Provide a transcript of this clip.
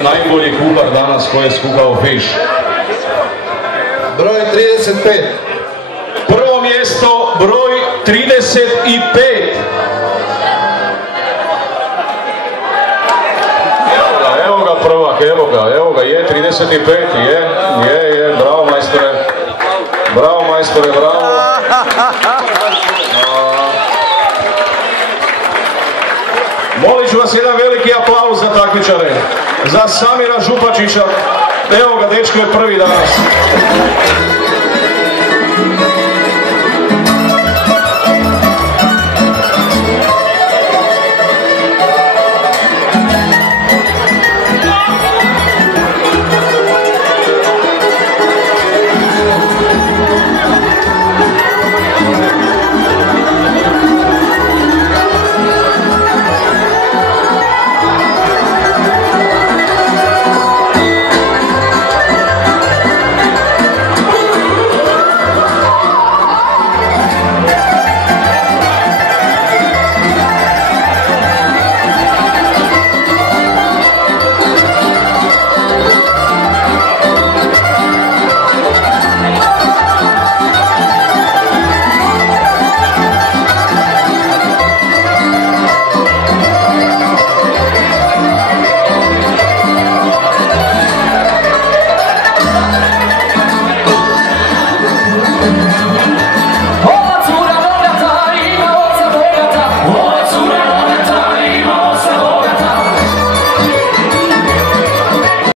Najbolji kuhar danas koji je skuhao fiš. Broj 35. Prvo mjesto broj 35. Evo ga prvak, evo ga, je 35, je, bravo majstore. Bravo majstore, bravo. Molit ću vas jedan veliki aplauz za takmičare. Za Samira Župačića. Evo ga, dečko je prvi danas.